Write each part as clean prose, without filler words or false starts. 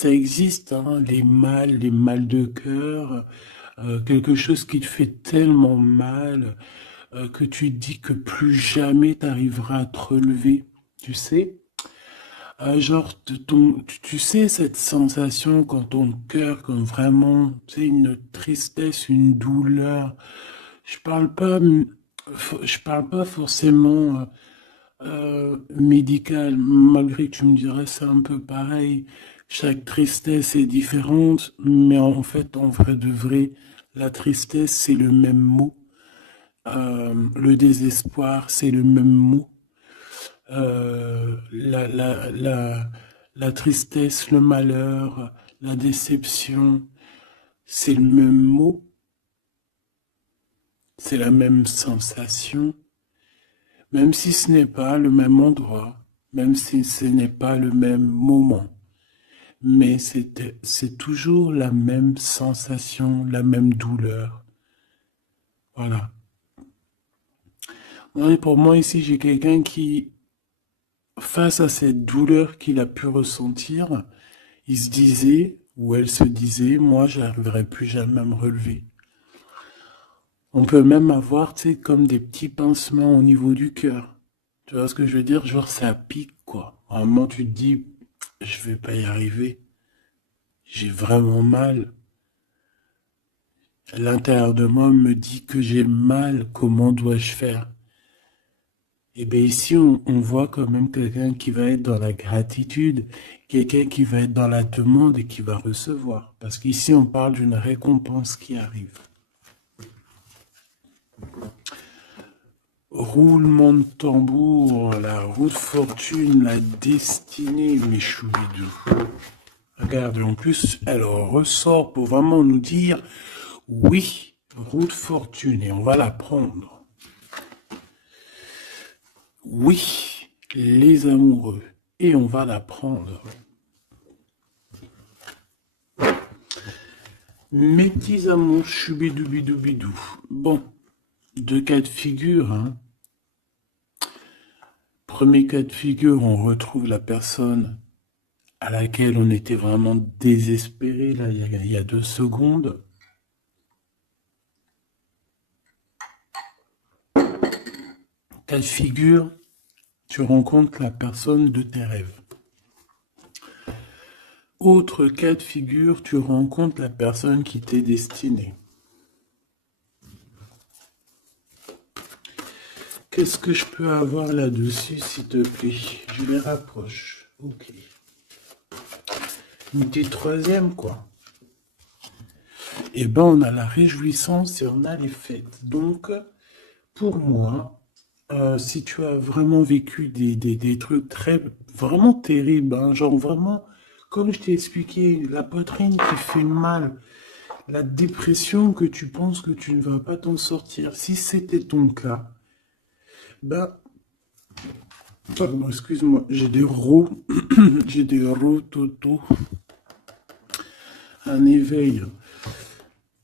Ça existe, hein, les mal de cœur, quelque chose qui te fait tellement mal que tu te dis que plus jamais tu arriveras à te relever, tu sais? Genre, tu sais, cette sensation quand ton cœur, quand vraiment, tu sais, une tristesse, une douleur. Je parle pas, je parle pas forcément médical, malgré que tu me dirais c'est un peu pareil. Chaque tristesse est différente, mais en fait, en vrai de vrai, la tristesse, c'est le même mot. Le désespoir, c'est le même mot. La tristesse, le malheur, la déception, c'est le même mot, c'est la même sensation, même si ce n'est pas le même endroit, même si ce n'est pas le même moment. Mais c'est toujours la même sensation, la même douleur. Voilà. Ouais, pour moi, ici, j'ai quelqu'un qui, face à cette douleur qu'il a pu ressentir, il se disait, ou elle se disait, moi, j'arriverai plus jamais à me relever. On peut même avoir, tu sais, comme des petits pincements au niveau du cœur. Tu vois ce que je veux dire? Genre, ça pique, quoi. À un moment, tu te dis, je vais pas y arriver. J'ai vraiment mal. L'intérieur de moi me dit que j'ai mal. Comment dois-je faire? Et bien ici, on voit quand même quelqu'un qui va être dans la gratitude, quelqu'un qui va être dans la demande et qui va recevoir. Parce qu'ici, on parle d'une récompense qui arrive. Roulement de tambour, la roue de fortune, la destinée, mes choubidous. Regarde, en plus, elle ressort pour vraiment nous dire, oui, roue de fortune, et on va la prendre. Oui, les amoureux, et on va la prendre. Mes petits amours, choubidoubidou. Bon, deux cas de figure, hein. Premier cas de figure, on retrouve la personne à laquelle on était vraiment désespéré, là, il y a 2 secondes. Cas de figure, tu rencontres la personne de tes rêves. Autre cas de figure, tu rencontres la personne qui t'est destinée. Qu'est-ce que je peux avoir là-dessus, s'il te plaît? Je les rapproche. Ok. Une petite troisième, quoi. Eh ben, on a la réjouissance et on a les fêtes. Donc, pour moi, si tu as vraiment vécu des trucs vraiment terribles, hein, genre vraiment, comme je t'ai expliqué, la poitrine qui fait mal, la dépression que tu penses que tu ne vas pas t'en sortir, si c'était ton cas, ben, pardon, excuse-moi, j'ai des rots, j'ai des rots totaux, un éveil.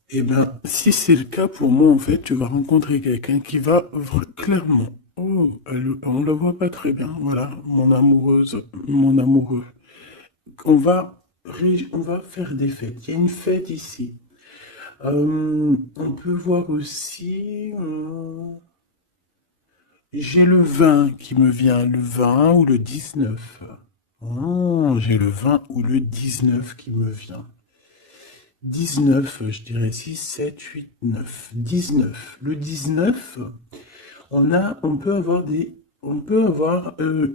Eh bien, si c'est le cas pour moi, en fait, tu vas rencontrer quelqu'un qui va clairement. Oh, on ne la voit pas très bien. Voilà, mon amoureuse, mon amoureux. On va faire des fêtes. Il y a une fête ici. On peut voir aussi. J'ai le 20 qui me vient, le 20 ou le 19. Oh, j'ai le 20 ou le 19 qui me vient. 19, je dirais 6, 7, 8, 9. 19. Le 19, on peut avoir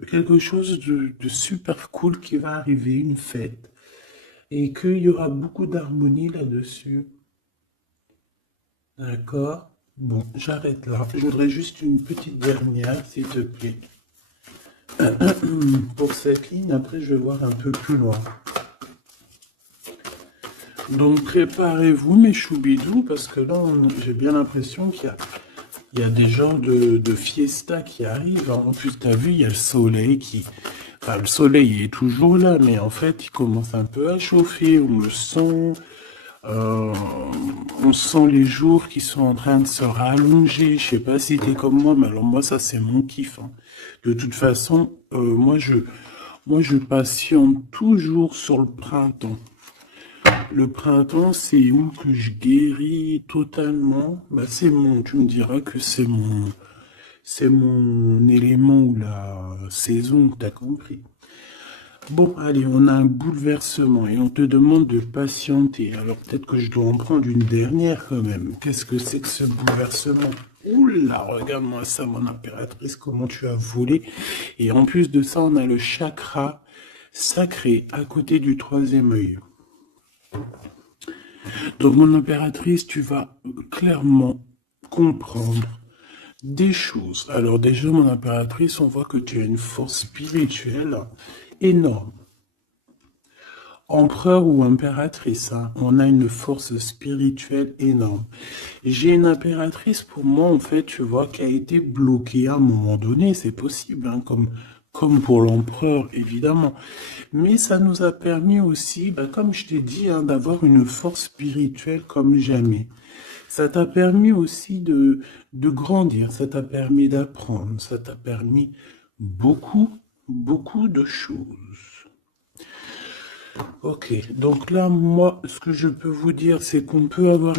quelque chose de super cool qui va arriver, une fête, et qu'il y aura beaucoup d'harmonie là-dessus. D'accord? Bon, j'arrête là. Je voudrais juste une petite dernière, s'il te plaît. Pour cette ligne, après, je vais voir un peu plus loin. Donc, préparez-vous, mes choubidous, parce que là, j'ai bien l'impression il y a des genres de fiesta qui arrivent. En plus, tu as vu, il y a le soleil qui... Enfin, le soleil est toujours là, mais en fait, il commence un peu à chauffer. On sent les jours qui sont en train de se rallonger. Je sais pas si t'es comme moi, mais alors moi, ça, c'est mon kiff, hein. De toute façon, Moi, je patiente toujours sur le printemps. Le printemps, c'est où que je guéris totalement. Bah, tu me diras que c'est mon élément ou la saison, t'as compris. Bon, allez, on a un bouleversement et on te demande de patienter. Alors peut-être que je dois en prendre une dernière quand même. Qu'est-ce que c'est que ce bouleversement? Oula, regarde-moi ça, mon impératrice, comment tu as volé. Et en plus de ça, on a le chakra sacré à côté du troisième œil. Donc, mon impératrice, tu vas clairement comprendre des choses. Alors déjà, mon impératrice, on voit que tu as une force spirituelle énorme. Empereur ou impératrice, hein, on a une force spirituelle énorme. J'ai une impératrice, pour moi, en fait, tu vois, qui a été bloquée à un moment donné, c'est possible, hein, comme pour l'empereur, évidemment. Mais ça nous a permis aussi, bah, comme je t'ai dit, hein, d'avoir une force spirituelle comme jamais. Ça t'a permis aussi de grandir, ça t'a permis d'apprendre, ça t'a permis beaucoup, beaucoup de choses. Ok, donc là, moi, ce que je peux vous dire, c'est qu'on peut avoir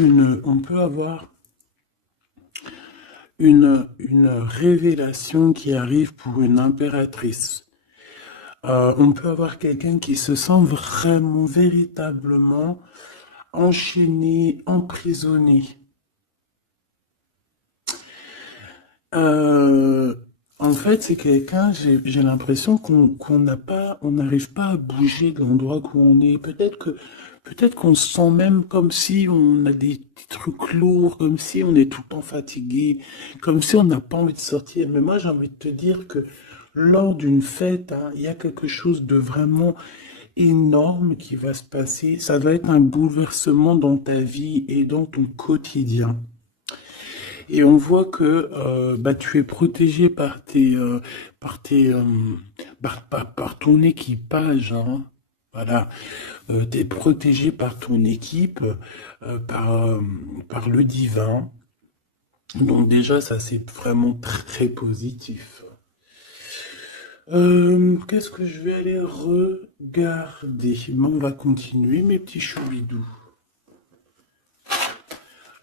une révélation qui arrive pour une impératrice. On peut avoir quelqu'un qui se sent vraiment, véritablement enchaîné, emprisonné. Euh, En fait, c'est quelqu'un, j'ai l'impression qu'on n'a pas, on n'arrive pas à bouger de l'endroit où on est. Peut-être qu'on se sent même comme si on a des petits trucs lourds, comme si on est tout le temps fatigué, comme si on n'a pas envie de sortir. Mais moi, j'ai envie de te dire que lors d'une fête, hein, il y a quelque chose de vraiment énorme qui va se passer. Ça va être un bouleversement dans ta vie et dans ton quotidien. Et on voit que bah, tu es protégé par par ton équipage, hein. Voilà, tu es protégé par ton équipe, par le divin. Donc déjà, ça c'est vraiment très positif. Qu'est-ce que je vais aller regarder? Bon, on va continuer, mes petits choubidous.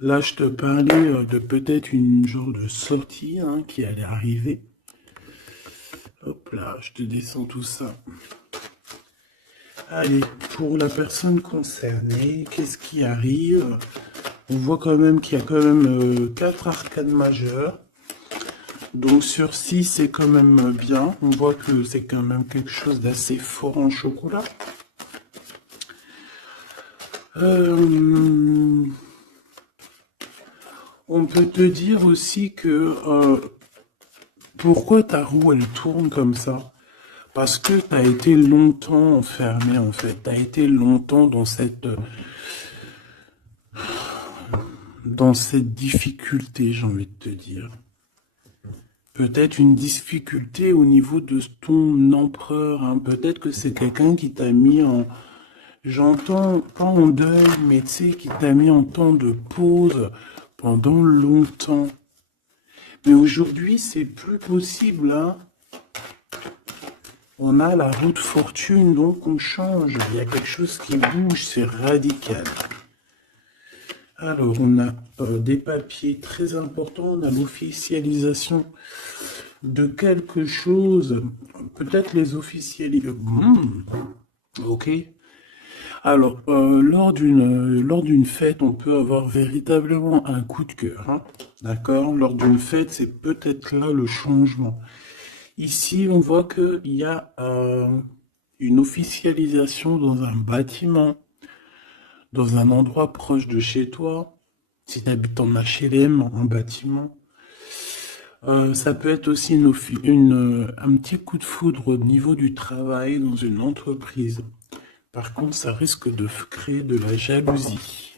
Là, je te parlais de peut-être une genre de sortie hein, qui allait arriver. Hop là, je te descends tout ça. Allez, pour la personne concernée, qu'est-ce qui arrive? On voit quand même qu'il y a quand même 4 arcades majeures. Donc sur 6, c'est quand même bien. On voit que c'est quand même quelque chose d'assez fort en chocolat. On peut te dire aussi que pourquoi ta roue elle tourne comme ça? Parce que tu as été longtemps enfermé en fait. Tu as été longtemps dans cette difficulté, j'ai envie de te dire. Peut-être une difficulté au niveau de ton empereur, hein. Peut-être que c'est quelqu'un qui t'a mis en, j'entends pas en deuil, mais tu sais, qui t'a mis en temps de pause pendant longtemps. Mais aujourd'hui, c'est plus possible, hein. On a la roue de fortune, donc on change. Il y a quelque chose qui bouge, c'est radical. Alors, on a des papiers très importants. On a l'officialisation de quelque chose. Peut-être les officialiser. Ok. Alors, lors d'une fête, on peut avoir véritablement un coup de cœur. Hein. D'accord? Lors d'une fête, c'est peut-être là le changement. Ici, on voit qu'il y a une officialisation dans un bâtiment, dans un endroit proche de chez toi. Si tu habites en HLM, en bâtiment. Ça peut être aussi un petit coup de foudre au niveau du travail dans une entreprise. Par contre, ça risque de créer de la jalousie.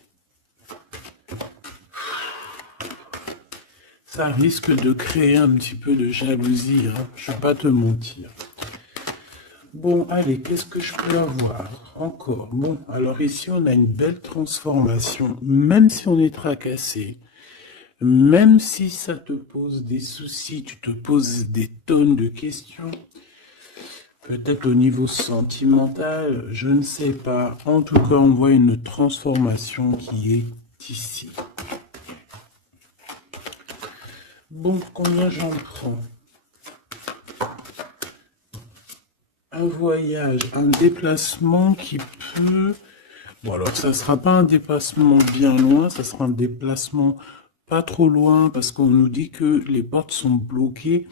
Ça risque de créer un petit peu de jalousie, hein. Je ne vais pas te mentir. Bon, allez, qu'est-ce que je peux avoir encore? Bon, alors ici, on a une belle transformation. Même si on est tracassé, même si ça te pose des soucis, tu te poses des tonnes de questions, Peut-être au niveau sentimental, je ne sais pas. En tout cas, on voit une transformation qui est ici. Bon, combien j'en prends? Un voyage, un déplacement qui peut... Bon, alors ça sera pas un déplacement bien loin, ça sera un déplacement pas trop loin parce qu'on nous dit que les portes sont bloquées,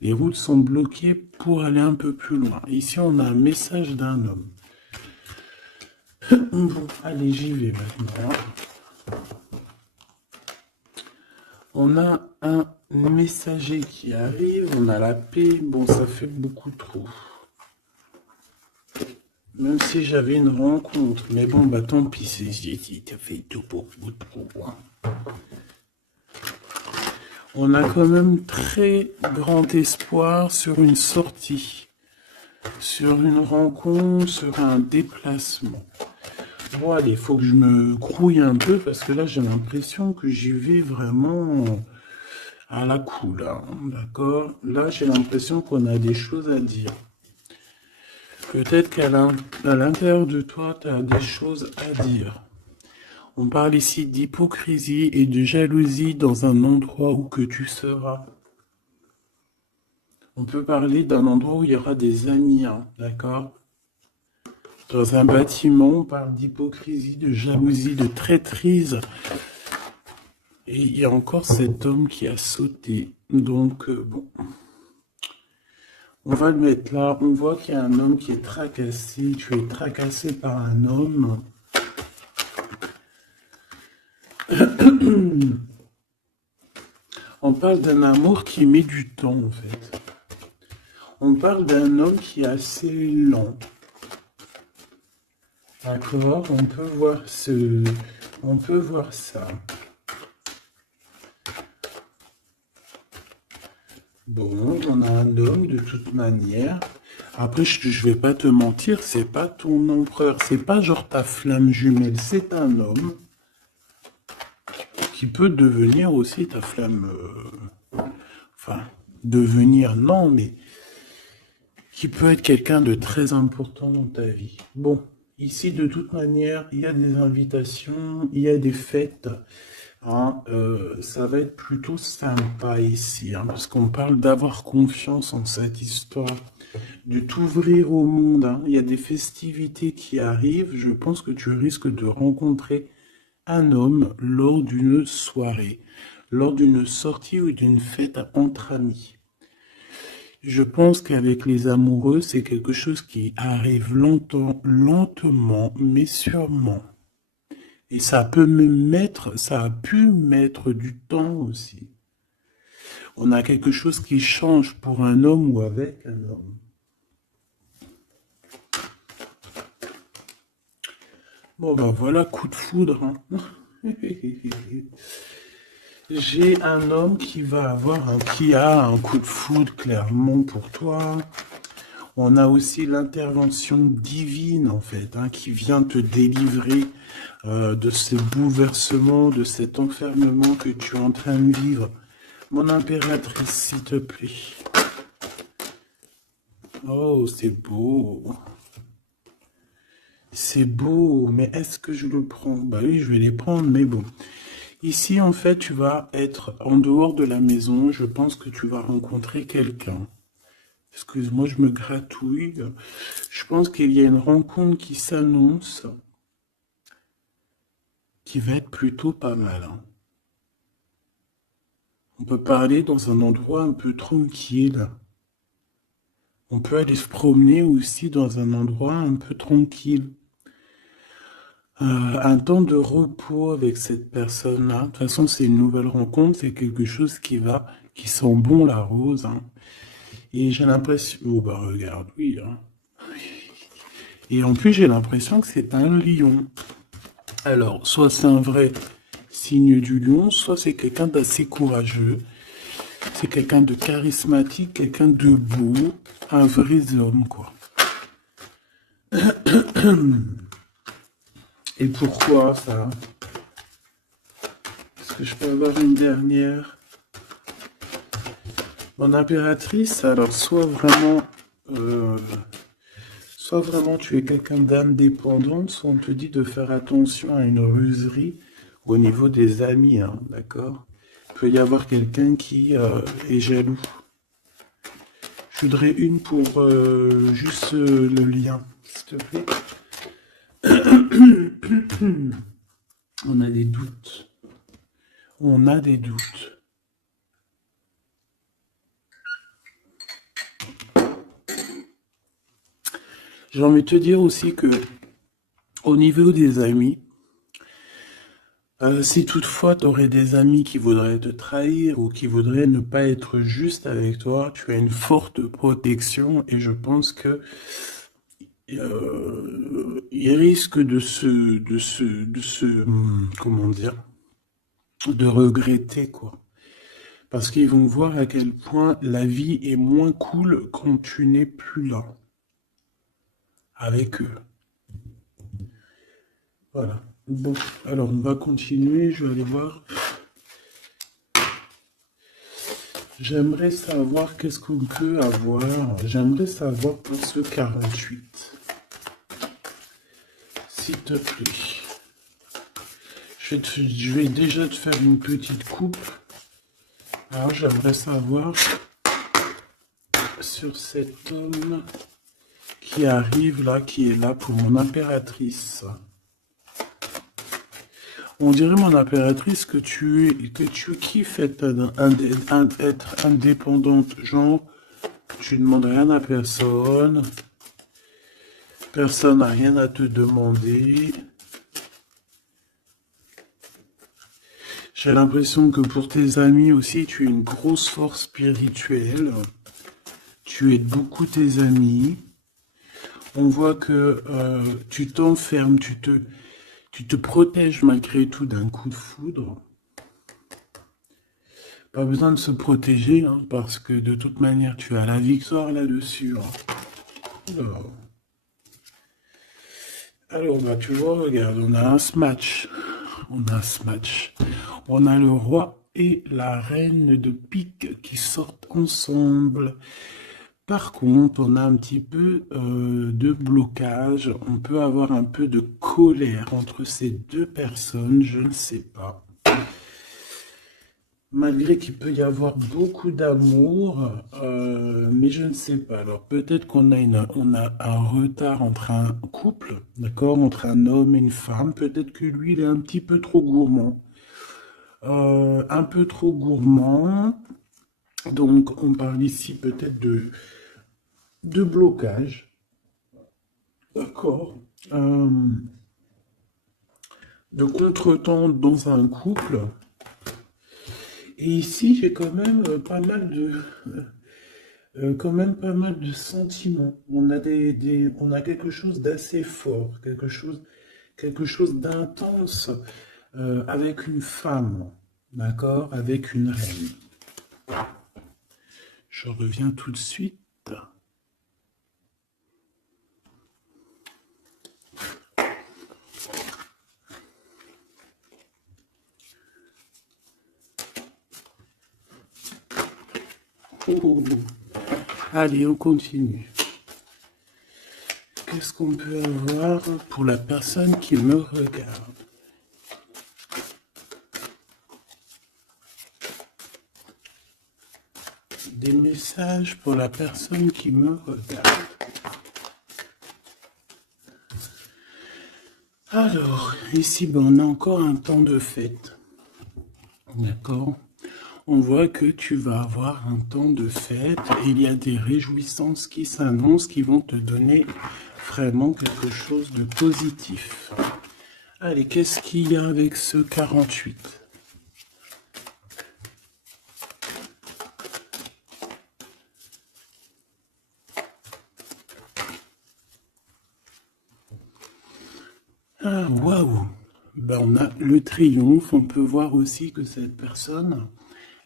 les routes sont bloquées pour aller un peu plus loin. Ici, on a un message d'un homme. Bon, allez, j'y vais maintenant. On a un messager qui arrive, on a la paix. Bon, ça fait beaucoup trop. Même si j'avais une rencontre, mais bon, bah tant pis, t'as fait tout pour trop. Hein. On a quand même très grand espoir sur une sortie, sur une rencontre, sur un déplacement. Bon, allez, il faut que je me grouille un peu parce que là, j'ai l'impression que j'y vais vraiment à la cool, hein, d'accord? Là, j'ai l'impression qu'on a des choses à dire. Peut-être qu'à l'intérieur de toi, tu as des choses à dire. On parle ici d'hypocrisie et de jalousie dans un endroit où que tu seras. On peut parler d'un endroit où il y aura des amis, hein, d'accord? Dans un bâtiment, on parle d'hypocrisie, de jalousie, de traîtrise. Et il y a encore cet homme qui a sauté. Donc, bon. On va le mettre là. On voit qu'il y a un homme qui est tracassé. Tu es tracassé par un homme. On parle d'un amour qui met du temps, en fait. On parle d'un homme qui est assez lent. D'accord? On peut voir ça. Bon, on a un homme de toute manière. Après, je vais pas te mentir, c'est pas ton empereur, c'est pas genre ta flamme jumelle, c'est un homme qui peut devenir aussi ta flamme. Enfin, devenir, non, mais qui peut être quelqu'un de très important dans ta vie. Bon, ici, de toute manière, il y a des invitations, il y a des fêtes. Hein, ça va être plutôt sympa ici, hein, parce qu'on parle d'avoir confiance en cette histoire, de t'ouvrir au monde. Hein. Il y a des festivités qui arrivent. Je pense que tu risques de rencontrer un homme lors d'une soirée, lors d'une sortie ou d'une fête entre amis. Je pense qu'avec les amoureux, c'est quelque chose qui arrive lentement, mais sûrement. Et ça a pu mettre du temps aussi. On a quelque chose qui change pour un homme ou avec un homme. Bon ben voilà, coup de foudre. Hein. J'ai un homme qui a un coup de foudre clairement pour toi. On a aussi l'intervention divine, en fait, hein, qui vient te délivrer de ce bouleversement, de cet enfermement que tu es en train de vivre. Mon impératrice, s'il te plaît. Oh, c'est beau. C'est beau, mais est-ce que je le prends? Bah oui, je vais les prendre, mais bon. Ici, en fait, tu vas être en dehors de la maison. Je pense que tu vas rencontrer quelqu'un. Excuse-moi, je me gratouille. Je pense qu'il y a une rencontre qui s'annonce, qui va être plutôt pas mal. Hein. On peut parler dans un endroit un peu tranquille. On peut aller se promener aussi dans un endroit un peu tranquille. Un temps de repos avec cette personne-là. De toute façon, c'est une nouvelle rencontre, c'est quelque chose qui sent bon la rose. Hein. Et j'ai l'impression... Oh bah regarde, oui. Hein. Et en plus, j'ai l'impression que c'est un lion. Alors, soit c'est un vrai signe du lion, soit c'est quelqu'un d'assez courageux. C'est quelqu'un de charismatique, quelqu'un de beau, un vrai homme, quoi. Et pourquoi ça? Est-ce que je peux avoir une dernière? Mon impératrice, alors soit vraiment euh, soit vraiment tu es quelqu'un d'indépendant, soit on te dit de faire attention à une ruserie au niveau des amis, hein, d'accord? Il peut y avoir quelqu'un qui est jaloux. Je voudrais une pour juste le lien, s'il te plaît. On a des doutes. On a des doutes. J'ai envie de te dire aussi que au niveau des amis, si toutefois tu aurais des amis qui voudraient te trahir ou qui voudraient ne pas être juste avec toi, tu as une forte protection et je pense que ils risquent comment dire, de regretter quoi. Parce qu'ils vont voir à quel point la vie est moins cool quand tu n'es plus là avec eux. Voilà. Bon, alors on va continuer, je vais aller voir. J'aimerais savoir qu'est-ce qu'on peut avoir. J'aimerais savoir pour ce 48. S'il te plaît. Je vais déjà te faire une petite coupe. Alors j'aimerais savoir sur cet homme qui arrive là, qui est là pour mon impératrice. On dirait, mon impératrice, que tu kiffes être indépendante. Genre, tu ne demandes rien à personne. Personne n'a rien à te demander. J'ai l'impression que pour tes amis aussi, tu es une grosse force spirituelle. Tu aides beaucoup tes amis. On voit que tu t'enfermes, tu te protèges malgré tout d'un coup de foudre. Pas besoin de se protéger, hein, parce que de toute manière, tu as la victoire là-dessus. Hein. Alors, bah, tu vois, regarde, on a un smash. On a un smash. On a le roi et la reine de pique qui sortent ensemble. Par contre, on a un petit peu de blocage. On peut avoir un peu de colère entre ces deux personnes, je ne sais pas. Malgré qu'il peut y avoir beaucoup d'amour, mais je ne sais pas. Alors peut-être qu'on a, on a un retard entre un couple, d'accord, entre un homme et une femme. Peut-être que lui, il est un petit peu trop gourmand. Un peu trop gourmand. Donc on parle ici peut-être de blocage. D'accord. De contretemps dans un couple. Et ici, j'ai quand même pas mal de sentiments. On a on a quelque chose d'assez fort, quelque chose d'intense avec une femme, d'accord, avec une reine. Je reviens tout de suite. Oh. Allez, on continue. Qu'est-ce qu'on peut avoir pour la personne qui me regarde? Des messages pour la personne qui me regarde. Alors, ici, ben, on a encore un temps de fête. D'accord? On voit que tu vas avoir un temps de fête et il y a des réjouissances qui s'annoncent qui vont te donner vraiment quelque chose de positif. Allez, qu'est-ce qu'il y a avec ce 48? Ah, waouh! Ben, on a le triomphe. On peut voir aussi que cette personne,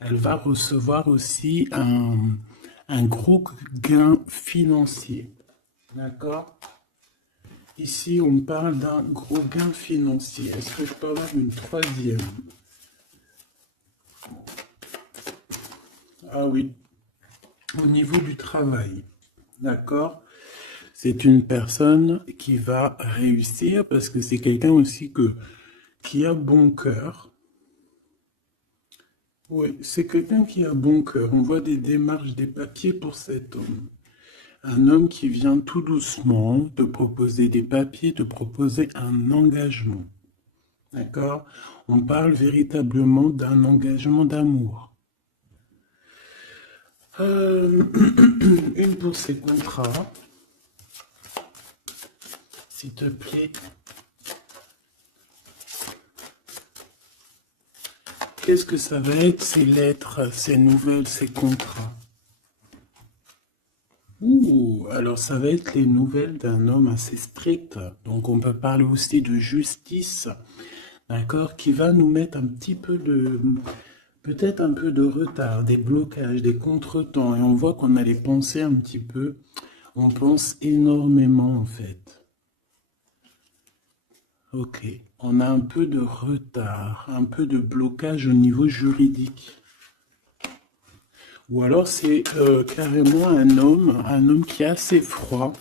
elle va recevoir aussi un gros gain financier. D'accord? Ici, on parle d'un gros gain financier. Est-ce que je peux avoir une troisième? Ah oui, au niveau du travail. D'accord? C'est une personne qui va réussir parce que c'est quelqu'un aussi qui a bon cœur. Oui, c'est quelqu'un qui a bon cœur. On voit des démarches, des papiers pour cet homme. Un homme qui vient tout doucement te proposer des papiers, te proposer un engagement. D'accord? On parle véritablement d'un engagement d'amour. Une pour ces contrats, s'il te plaît. Qu'est-ce que ça va être, ces lettres, ces nouvelles, ces contrats? Ouh, alors ça va être les nouvelles d'un homme assez strict. Donc on peut parler aussi de justice, d'accord, qui va nous mettre un petit peu de, peut-être un peu de retard, des blocages, des contretemps. Et on voit qu'on a les pensées un petit peu. On pense énormément en fait. Ok, on a un peu de retard, un peu de blocage au niveau juridique. Ou alors c'est carrément un homme qui est assez froid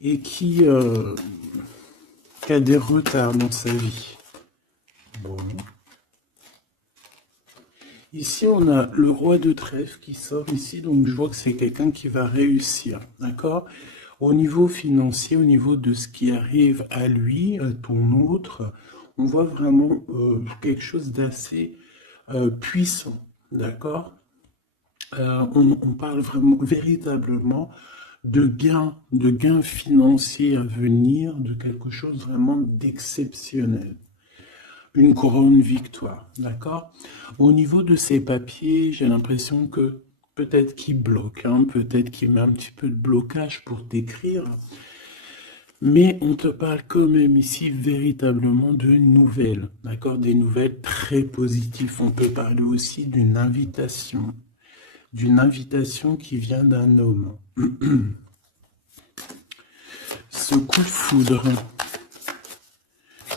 et qui a des retards dans sa vie. Bon. Ici, on a le roi de trèfle qui sort ici, donc je vois que c'est quelqu'un qui va réussir, d'accord? Au niveau financier, au niveau de ce qui arrive à lui, à ton autre, on voit vraiment quelque chose d'assez puissant, d'accord? On parle vraiment, véritablement de gains financiers à venir, de quelque chose vraiment d'exceptionnel. Une grande victoire, d'accord? Au niveau de ces papiers, j'ai l'impression que peut-être qu'il bloque, hein, peut-être qu'il met un petit peu de blocage pour t'écrire, mais on te parle quand même ici véritablement de nouvelles, d'accord? Des nouvelles très positives. On peut parler aussi d'une invitation qui vient d'un homme. Ce coup de foudre,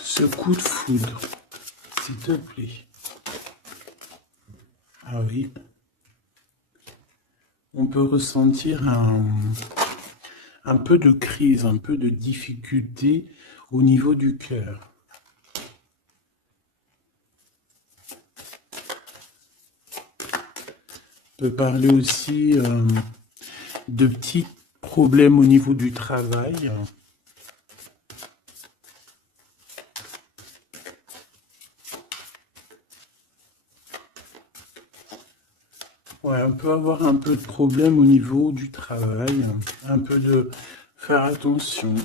ce coup de foudre, s'il te plaît. Ah oui, on peut ressentir un peu de crise, un peu de difficulté au niveau du cœur. On peut parler aussi de petits problèmes au niveau du travail. Ouais, on peut avoir un peu de problème au niveau du travail, un peu de faire attention.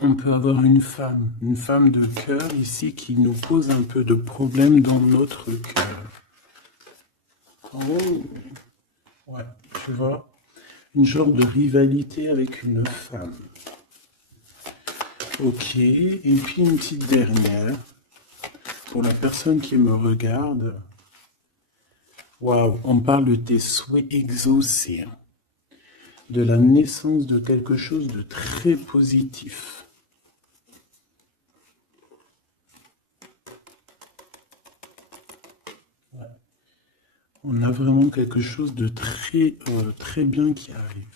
On peut avoir une femme de cœur ici qui nous pose un peu de problème dans notre cœur. Oh, ouais, tu vois, une genre de rivalité avec une femme. Ok, et puis une petite dernière, pour la personne qui me regarde. Waouh, on parle de tes souhaits exaucés, de la naissance de quelque chose de très positif. Ouais. On a vraiment quelque chose de très bien qui arrive.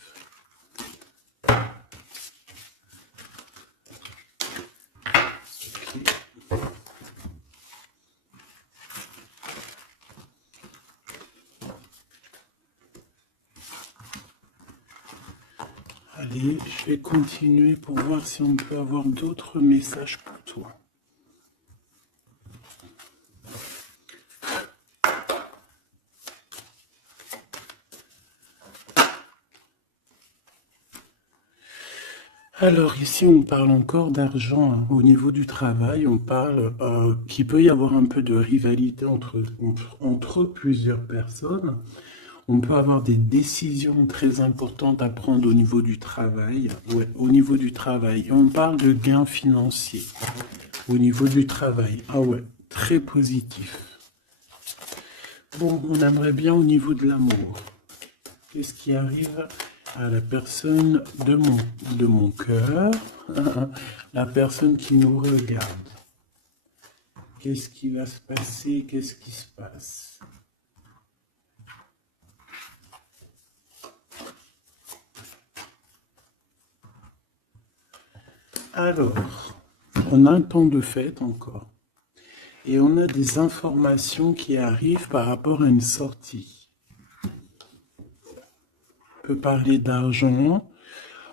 Allez, je vais continuer pour voir si on peut avoir d'autres messages pour toi. Alors ici, on parle encore d'argent, hein. Au niveau du travail, on parle qu'il peut y avoir un peu de rivalité entre plusieurs personnes. On peut avoir des décisions très importantes à prendre au niveau du travail. Ouais, au niveau du travail. Et on parle de gains financiers au niveau du travail. Ah ouais, très positif. Bon, on aimerait bien au niveau de l'amour. Qu'est-ce qui arrive à la personne de mon cœur, la personne qui nous regarde? Qu'est-ce qui va se passer? Qu'est-ce qui se passe? Alors, on a un temps de fête encore. Et on a des informations qui arrivent par rapport à une sortie. On peut parler d'argent.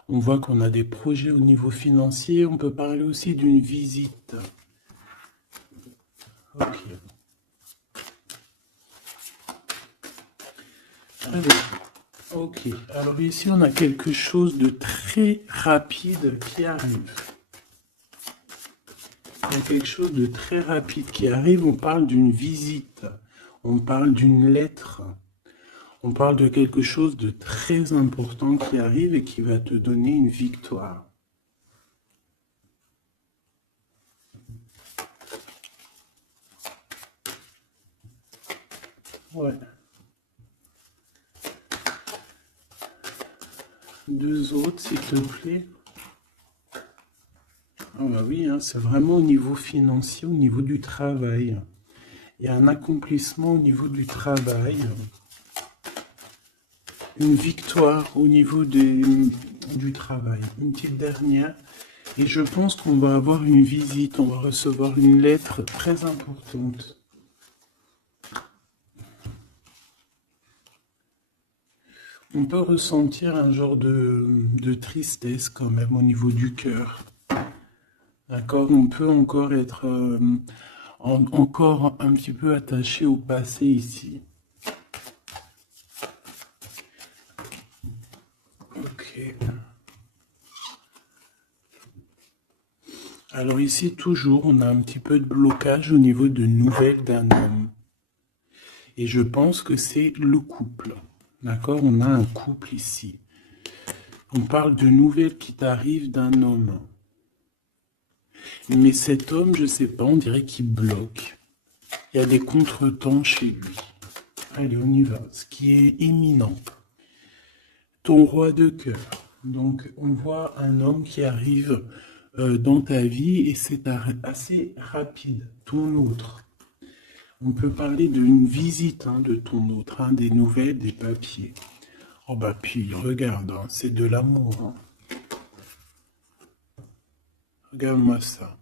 On voit qu'on a des projets au niveau financier. On peut parler aussi d'une visite. Ok. Allez. Ok. Alors ici, on a quelque chose de très rapide qui arrive. Il y a quelque chose de très rapide qui arrive. On parle d'une visite. On parle d'une lettre. On parle de quelque chose de très important qui arrive et qui va te donner une victoire. Ouais. Deux autres, s'il te plaît. Ah bah oui, hein, c'est vraiment au niveau financier, au niveau du travail. Il y a un accomplissement au niveau du travail. Une victoire au niveau du travail. Une petite dernière. Et je pense qu'on va avoir une visite, on va recevoir une lettre très importante. On peut ressentir un genre de tristesse quand même au niveau du cœur. D'accord? On peut encore être encore un petit peu attaché au passé ici. Ok. Alors ici, toujours, on a un petit peu de blocage au niveau de nouvelles d'un homme. Et je pense que c'est le couple. D'accord? On a un couple ici. On parle de nouvelles qui t'arrivent d'un homme. Mais cet homme, je sais pas, on dirait qu'il bloque. Il y a des contretemps chez lui. Allez, on y va. Ce qui est imminent. Ton roi de cœur. Donc, on voit un homme qui arrive dans ta vie et c'est assez rapide. Ton autre. On peut parler d'une visite de ton autre, des nouvelles, des papiers. Oh bah puis, regarde, c'est de l'amour. Regarde-moi ça.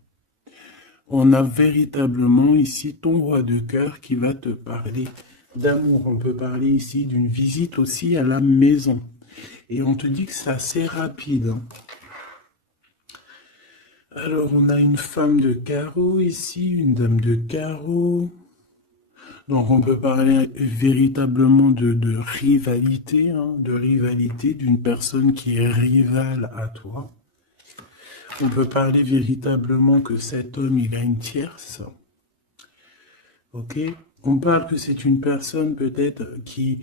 On a véritablement ici ton roi de cœur qui va te parler d'amour. On peut parler ici d'une visite aussi à la maison. Et on te dit que c'est assez rapide. Alors, on a une femme de carreau ici, une dame de carreau. Donc, on peut parler véritablement de rivalité, d'une personne qui est rivale à toi. On peut parler véritablement que cet homme, il a une tierce. Ok? On parle que c'est une personne peut-être qui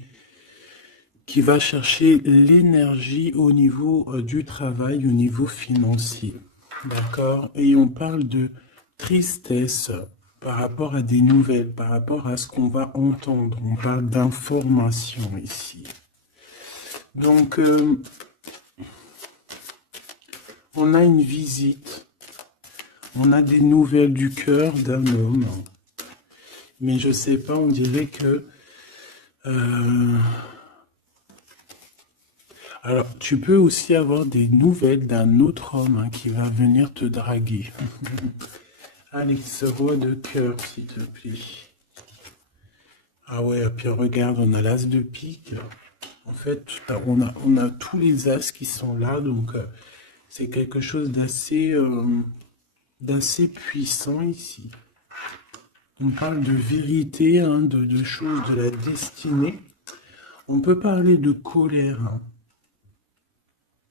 va chercher l'énergie au niveau du travail, au niveau financier. D'accord? Et on parle de tristesse par rapport à des nouvelles, par rapport à ce qu'on va entendre. On parle d'information ici. Donc, on a une visite. On a des nouvelles du cœur d'un homme. Mais je sais pas, on dirait que... Alors, tu peux aussi avoir des nouvelles d'un autre homme qui va venir te draguer. Allez, ce roi de cœur, s'il te plaît. Ah ouais, puis regarde, on a l'as de pique. En fait, on a tous les as qui sont là, donc c'est quelque chose d'assez puissant ici. On parle de vérité, de choses de la destinée. On peut parler de colère.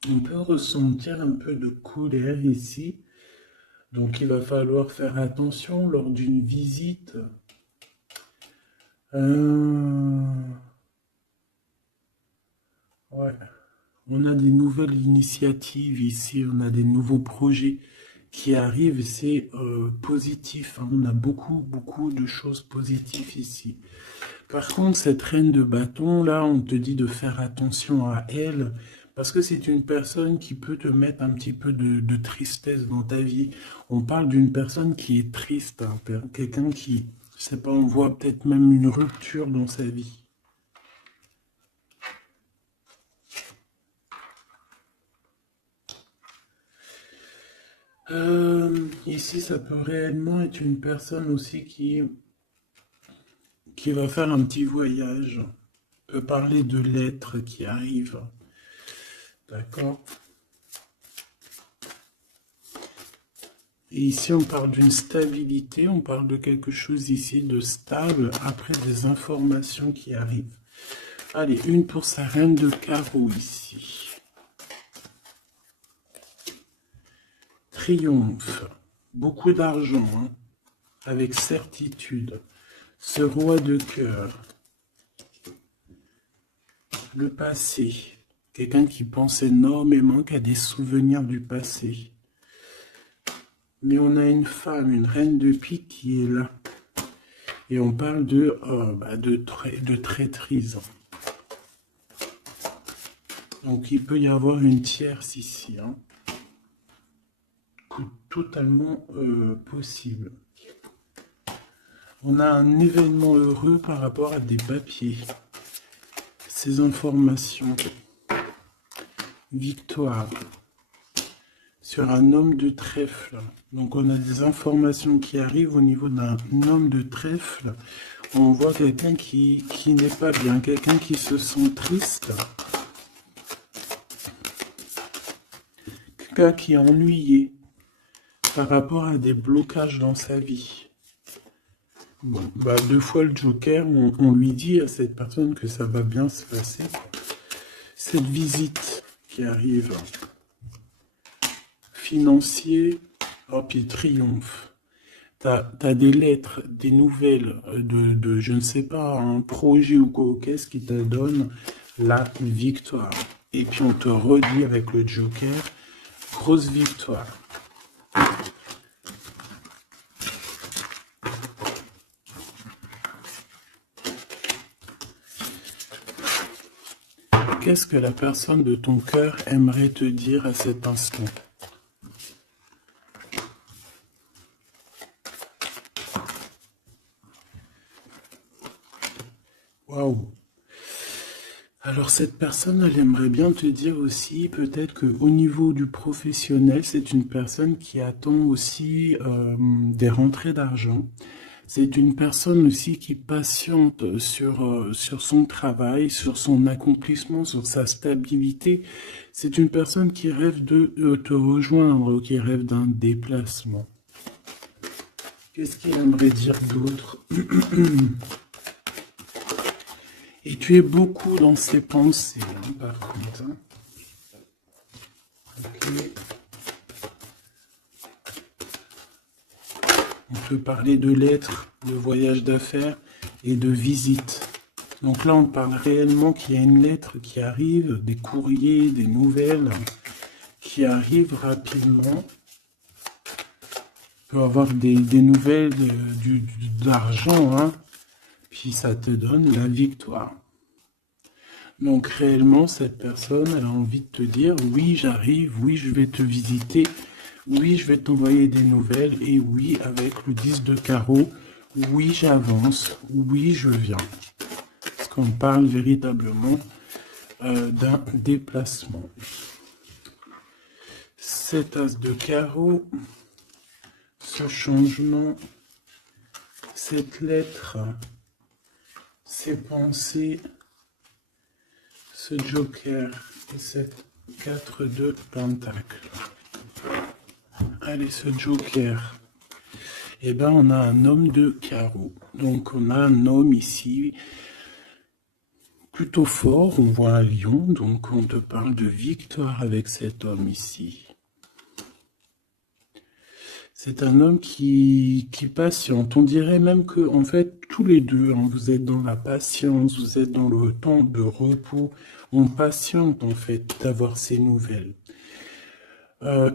On peut ressentir un peu de colère ici. Donc il va falloir faire attention lors d'une visite. Ouais. On a des nouvelles initiatives ici, on a des nouveaux projets qui arrivent, c'est positif. On a beaucoup de choses positives ici. Par contre, cette reine de bâton, là, on te dit de faire attention à elle, parce que c'est une personne qui peut te mettre un petit peu de tristesse dans ta vie. On parle d'une personne qui est triste, quelqu'un qui, je sais pas, on voit peut-être même une rupture dans sa vie. Ici, ça peut réellement être une personne aussi qui va faire un petit voyage. On peut parler de lettres qui arrivent. D'accord? Et ici, on parle d'une stabilité, on parle de quelque chose ici de stable après des informations qui arrivent. Allez, une pour sa reine de carreau ici. Triomphe. Beaucoup d'argent, hein, avec certitude. Ce roi de cœur. Le passé. Quelqu'un qui pense énormément, qui a des souvenirs du passé. Mais on a une femme, une reine de pique qui est là. Et on parle de traîtrise. Donc il peut y avoir une tierce ici. Hein. Totalement possible. On a un événement heureux par rapport à des papiers. Ces informations. Victoire. Sur un homme de trèfle. Donc on a des informations qui arrivent au niveau d'un homme de trèfle. On voit quelqu'un qui n'est pas bien, quelqu'un qui se sent triste. Quelqu'un qui est ennuyé par rapport à des blocages dans sa vie. Bon, bah, 2 fois le Joker, on lui dit à cette personne que ça va bien se passer. Cette visite qui arrive, financier, oh, puis triomphe. T'as des lettres, des nouvelles de je ne sais pas, un projet ou quoi, qu'est-ce qui te donne la victoire. Et puis on te redit avec le Joker, grosse victoire. Qu'est-ce que la personne de ton cœur aimerait te dire à cet instant? Waouh! Alors cette personne, elle aimerait bien te dire aussi, peut-être qu'au niveau du professionnel, c'est une personne qui attend aussi des rentrées d'argent. C'est une personne aussi qui patiente sur son travail, sur son accomplissement, sur sa stabilité. C'est une personne qui rêve de te rejoindre, qui rêve d'un déplacement. Qu'est-ce qu'il aimerait dire d'autre? Et tu es beaucoup dans ses pensées, hein, par contre. Hein. Okay. On peut parler de lettres, de voyage d'affaires et de visites. Donc là, on parle réellement qu'il y a une lettre qui arrive, des courriers, des nouvelles qui arrivent rapidement. Tu peux avoir des nouvelles d'argent, hein, puis ça te donne la victoire. Donc réellement, cette personne, elle a envie de te dire, oui, j'arrive, oui, je vais te visiter, oui, je vais t'envoyer des nouvelles, et oui, avec le 10 de carreau, oui, j'avance, oui, je viens. Parce qu'on parle véritablement d'un déplacement. Cet as de carreau, ce changement, cette lettre, ces pensées, ce Joker et cette 4 de Pentacle. Allez, ce Joker. Eh bien, on a un homme de carreau. Donc, on a un homme ici plutôt fort. On voit un lion. Donc, on te parle de victoire avec cet homme ici. C'est un homme qui patiente. On dirait même que, en fait, tous les deux, hein, vous êtes dans la patience, vous êtes dans le temps de repos. On patiente, en fait, d'avoir ces nouvelles.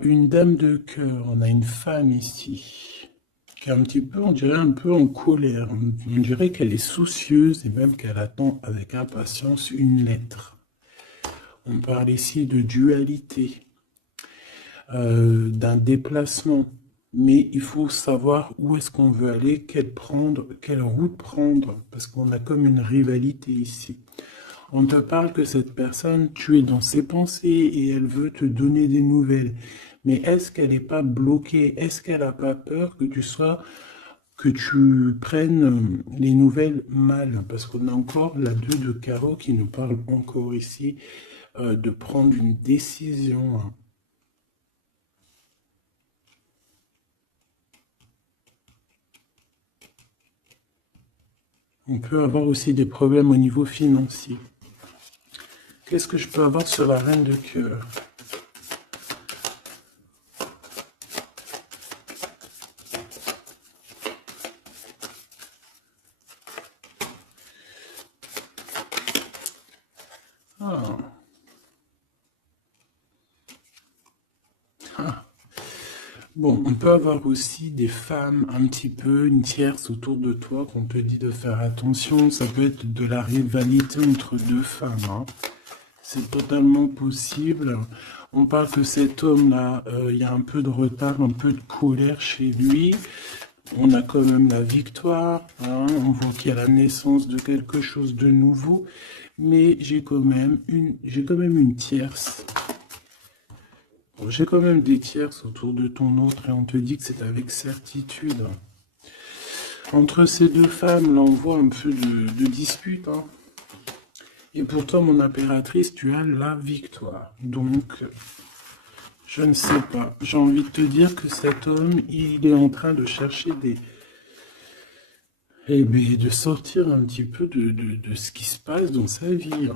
Une dame de cœur, on a une femme ici, qui est un petit peu, on dirait un peu en colère. On dirait qu'elle est soucieuse et même qu'elle attend avec impatience une lettre. On parle ici de dualité, d'un déplacement. Mais il faut savoir où est-ce qu'on veut aller, quelle route prendre, parce qu'on a comme une rivalité ici. On te parle que cette personne, tu es dans ses pensées et elle veut te donner des nouvelles. Mais est-ce qu'elle n'est pas bloquée? Est-ce qu'elle n'a pas peur que tu prennes les nouvelles mal? Parce qu'on a encore la 2 de carreau qui nous parle encore ici de prendre une décision, hein. On peut avoir aussi des problèmes au niveau financier. Qu'est-ce que je peux avoir sur la reine de cœur? Ah. Ah. Bon, on peut avoir aussi des femmes un petit peu, une tierce autour de toi qu'on te dit de faire attention. Ça peut être de la rivalité entre deux femmes, hein. C'est totalement possible. On parle que cet homme-là, il y a un peu de retard, un peu de colère chez lui. On a quand même la victoire, hein. On voit qu'il y a la naissance de quelque chose de nouveau. Mais j'ai quand même une tierce. Bon, j'ai quand même des tierces autour de ton autre et on te dit que c'est avec certitude. Entre ces deux femmes, là, on voit un peu de dispute, hein. Et pourtant, mon impératrice, tu as la victoire. Donc, je ne sais pas. J'ai envie de te dire que cet homme, il est en train de chercher de sortir un petit peu de ce qui se passe dans sa vie, hein.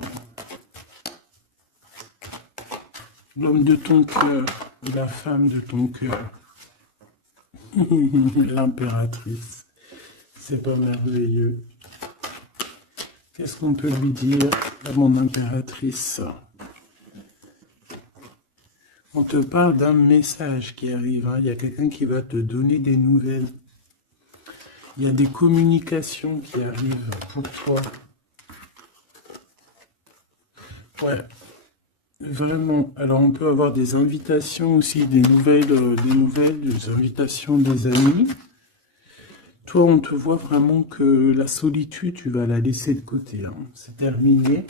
L'homme de ton cœur, la femme de ton cœur, l'impératrice. C'est pas merveilleux. Qu'est-ce qu'on peut lui dire à mon impératrice? On te parle d'un message qui arrive, hein. Il y a quelqu'un qui va te donner des nouvelles. Il y a des communications qui arrivent pour toi. Ouais, vraiment. Alors on peut avoir des invitations aussi, des invitations des amis. Toi, on te voit vraiment que la solitude, tu vas la laisser de côté, hein. C'est terminé.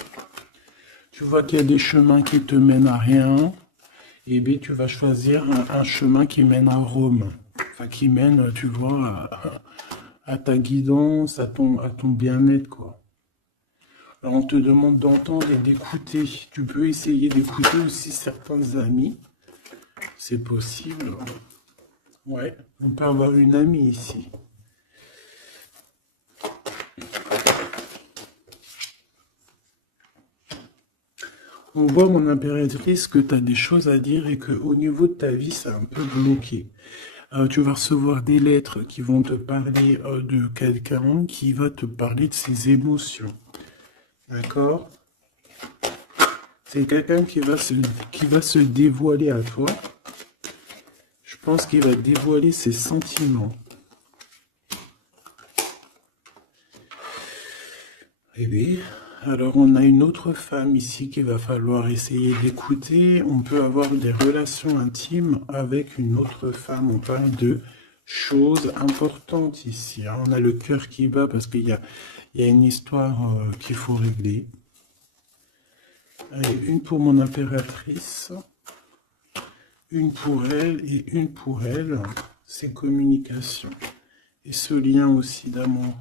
Tu vois qu'il y a des chemins qui te mènent à rien. Et bien, tu vas choisir un chemin qui mène à Rome. Enfin, qui mène, tu vois, à ta guidance, à ton bien-être, quoi. Alors, on te demande d'entendre et d'écouter. Tu peux essayer d'écouter aussi certains amis. C'est possible. Ouais, on peut avoir une amie ici. On voit, mon impératrice, que tu as des choses à dire et qu'au niveau de ta vie, c'est un peu bloqué. Tu vas recevoir des lettres qui vont te parler de quelqu'un qui va te parler de ses émotions. D'accord? C'est quelqu'un qui va se dévoiler à toi. Je pense qu'il va dévoiler ses sentiments. Eh bien, alors on a une autre femme ici qu'il va falloir essayer d'écouter. On peut avoir des relations intimes avec une autre femme. On parle de choses importantes ici, hein. On a le cœur qui bat parce qu'il y a une histoire qu'il faut régler. Allez, une pour mon impératrice, une pour elle et une pour elle. C'est communication. Et ce lien aussi d'amour.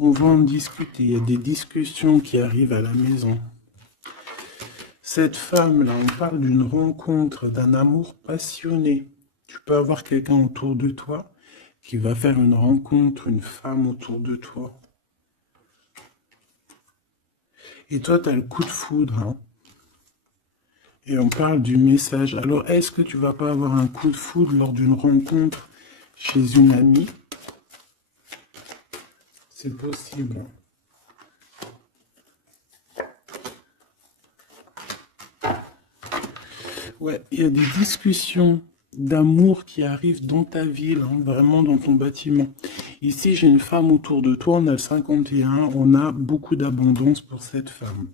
On va en discuter. Il y a des discussions qui arrivent à la maison. Cette femme-là, on parle d'une rencontre, d'un amour passionné. Tu peux avoir quelqu'un autour de toi qui va faire une rencontre, une femme autour de toi. Et toi, tu as le coup de foudre, hein. Et on parle du message. Alors, est-ce que tu vas pas avoir un coup de foudre lors d'une rencontre chez une amie? C'est possible. Ouais, il y a des discussions d'amour qui arrivent dans ta ville, hein, vraiment dans ton bâtiment. Ici, j'ai une femme autour de toi, on a le 51, on a beaucoup d'abondance pour cette femme.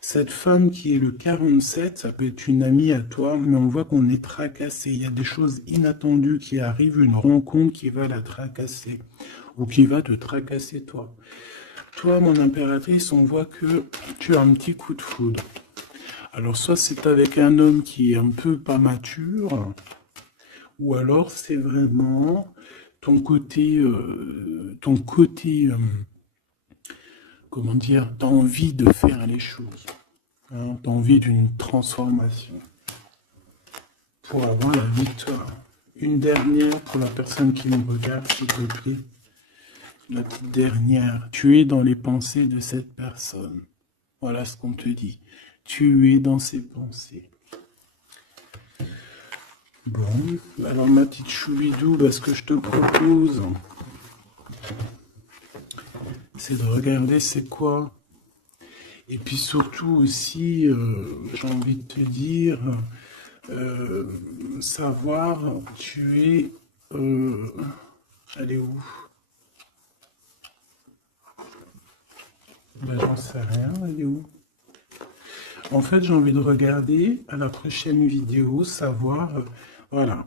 Cette femme qui est le 47, ça peut être une amie à toi, mais on voit qu'on est tracassé. Il y a des choses inattendues qui arrivent, une rencontre qui va la tracasser, ou qui va te tracasser toi. Toi, mon impératrice, on voit que tu as un petit coup de foudre. Alors, soit c'est avec un homme qui est un peu pas mature, ou alors c'est vraiment ton côté, comment dire, t'as envie de faire les choses. Hein, t'as envie d'une transformation pour avoir la victoire. Une dernière pour la personne qui me regarde, s'il te plaît. La petite dernière. Tu es dans les pensées de cette personne. Voilà ce qu'on te dit. Tu es dans ses pensées. Bon, alors ma petite choubidou, ce que je te propose, c'est de regarder c'est quoi. Et puis surtout aussi, j'ai envie de te dire, savoir, tu es... elle est où? J'en sais rien, elle est où? En fait, j'ai envie de regarder à la prochaine vidéo, savoir, voilà,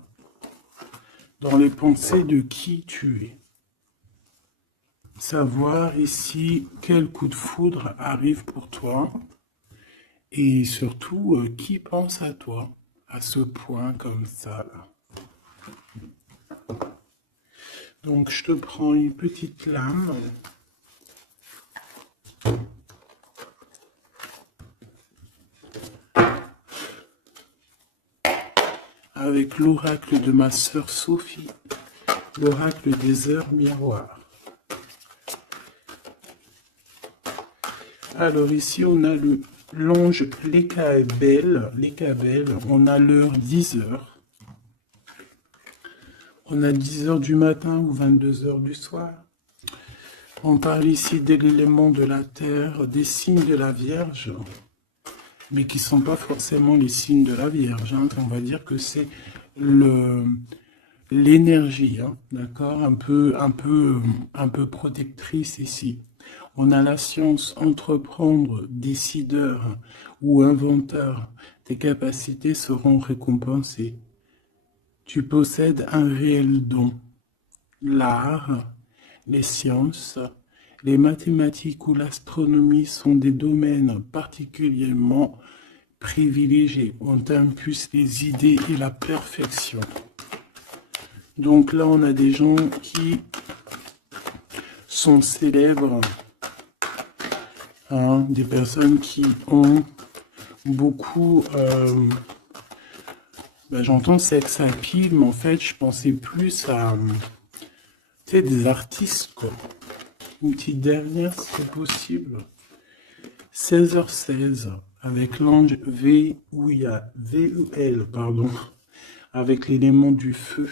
dans les pensées de qui tu es. Savoir ici quel coup de foudre arrive pour toi et surtout qui pense à toi à ce point comme ça là. Donc je te prends une petite lame. Avec l'oracle de ma sœur Sophie, l'oracle des heures miroirs. Alors ici on a l'ange Lécaël, on a l'heure 10h. On a 10h du matin ou 22h du soir. On parle ici de l'élément de la terre, des signes de la Vierge, mais qui ne sont pas forcément les signes de la Vierge. Hein. On va dire que c'est l'énergie, hein, d'accord, un peu protectrice ici. On a la science, entreprendre, décideur ou inventeur. Tes capacités seront récompensées. Tu possèdes un réel don. L'art, les sciences, les mathématiques ou l'astronomie sont des domaines particulièrement privilégiés. On t'impulse les idées et la perfection. Donc là, on a des gens qui sont célèbres, hein, des personnes qui ont beaucoup... j'entends sex appeal, mais en fait, je pensais plus à des artistes, quoi. Une petite dernière, si c'est possible. 16h16, avec l'ange VUL, pardon, avec l'élément du feu.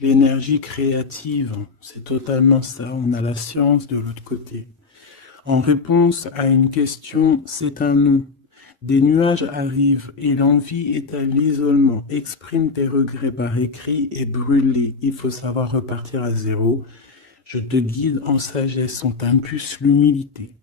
L'énergie créative, c'est totalement ça. On a la science de l'autre côté. En réponse à une question, c'est un non. Des nuages arrivent et l'envie est à l'isolement. Exprime tes regrets par écrit et brûle-les. Il faut savoir repartir à zéro. Je te guide en sagesse, on t'impulse l'humilité.